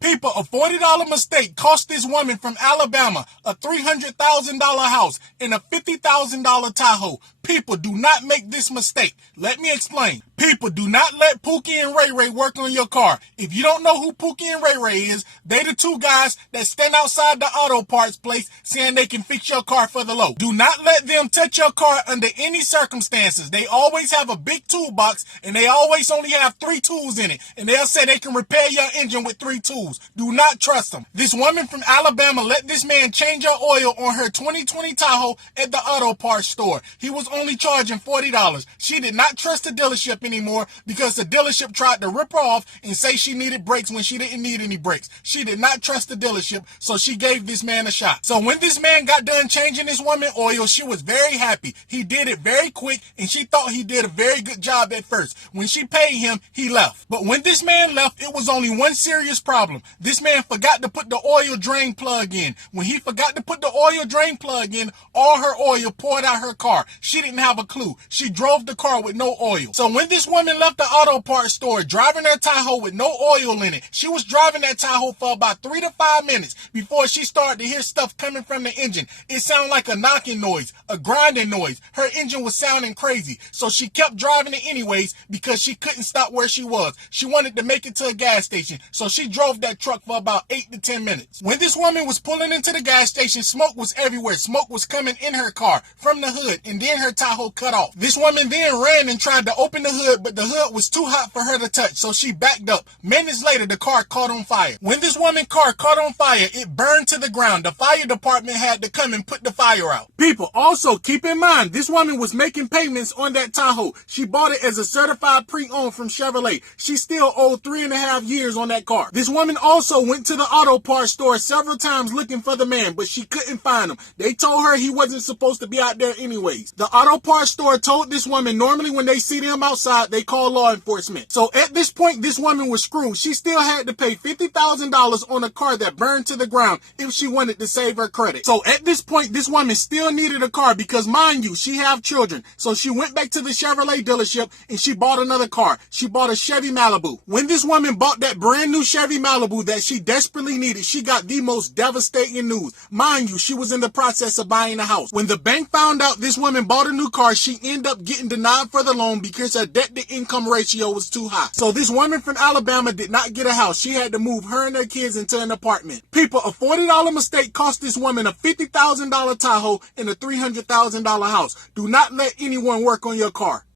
People, a $40 mistake cost this woman from Alabama a $300,000 house and a $50,000 Tahoe. People, do not make this mistake. Let me explain. People, do not let Pookie and Ray Ray work on your car. If you don't know who Pookie and Ray Ray is, they the two guys that stand outside the auto parts place saying they can fix your car for the low. Do not let them touch your car under any circumstances. They always have a big toolbox and they always only have 3 tools in it. And they'll say they can repair your engine with 3 tools. Do not trust them. This woman from Alabama let this man change her oil on her 2020 Tahoe at the auto parts store. He was only charging $40. She did not trust the dealership anymore because the dealership tried to rip her off and say she needed brakes when she didn't need any brakes. She did not trust the dealership, so she gave this man a shot. So when this man got done changing this woman oil, she was very happy. He did it very quick and she thought he did a very good job at first. When she paid him, he left. But when this man left, it was only one serious problem. This man forgot to put the oil drain plug in. When he forgot to put the oil drain plug in, all her oil poured out her car. She didn't have a clue. She drove the car with no oil. So when this woman left the auto parts store driving her Tahoe with no oil in it, she was driving that Tahoe for about 3 to 5 minutes before she started to hear stuff coming from the engine. It sounded like a knocking noise, a grinding noise. Her engine was sounding crazy. So she kept driving it anyways because she couldn't stop where she was. She wanted to make it to a gas station. So she drove that truck for about 8 to 10 minutes. When this woman was pulling into the gas station, smoke was everywhere. Smoke was coming in her car from the hood, and then her Tahoe cut off. This woman then ran and tried to open the hood, but the hood was too hot for her to touch, so she backed up. Minutes later, the car caught on fire. When this woman's car caught on fire, it burned to the ground. The fire department had to come and put the fire out. People, also keep in mind, this woman was making payments on that Tahoe. She bought it as a certified pre-owned from Chevrolet. She still owed 3.5 years on that car. This woman also went to the auto parts store several times looking for the man, but she couldn't find him. They told her he wasn't supposed to be out there anyways. The auto parts store told this woman normally when they see them outside, they call law enforcement. So at this point, this woman was screwed. She still had to pay $50,000 on a car that burned to the ground if she wanted to save her credit. So at this point, this woman still needed a car because, mind you, she have children. So she went back to the Chevrolet dealership and she bought another car. She bought a Chevy Malibu. When this woman bought that brand new Chevy Malibu that she desperately needed, she got the most devastating news. Mind you, she was in the process of buying a house. When the bank found out this woman bought a new car, she ended up getting denied for the loan because her debt to income ratio was too high. So this woman from Alabama did not get a house. She had to move her and her kids into an apartment. People, a $40 mistake cost this woman a $50,000 Tahoe and a $300,000 house. Do not let anyone work on your car.